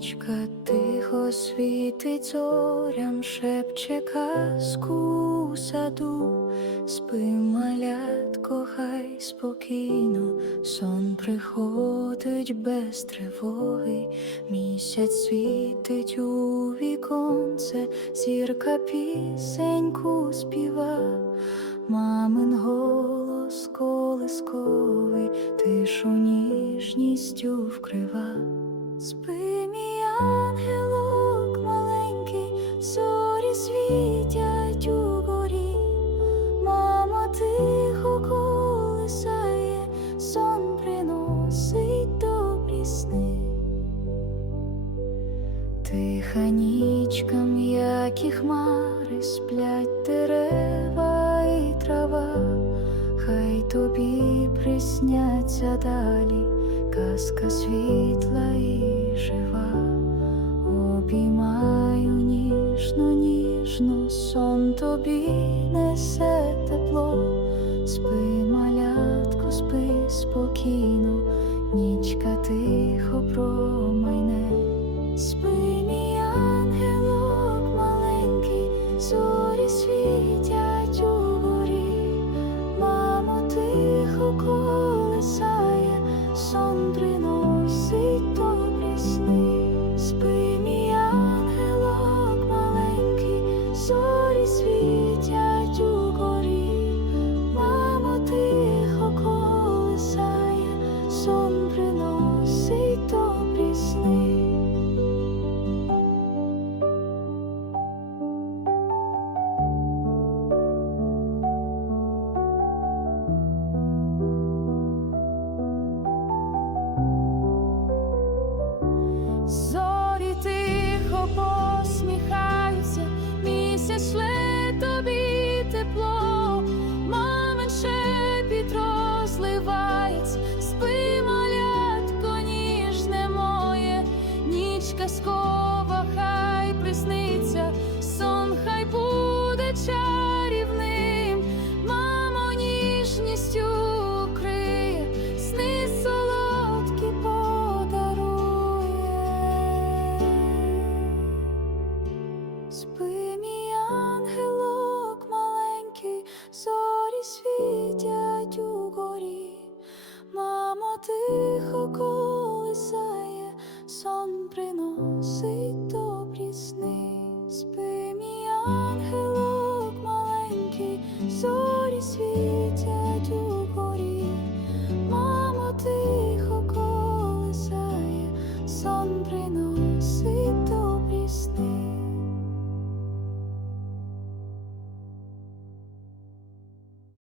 Нічка тихо світить зорям, шепче казку у саду, спи, малятко, хай спокійно, сон приходить без тривоги, місяць світить у віконце, зірка пісеньку співа, мамин голос колисковий, тишу ніжністю вкрива. Спи, добрі сни. Тиха нічка, м'які хмари, сплять дерева і трава, хай тобі присняться далі, казка світла і жива, обіймаю ніжно, ніжно, сон тобі несе тепло, Зорі тихо посміхаються, місяць шле тобі тепло,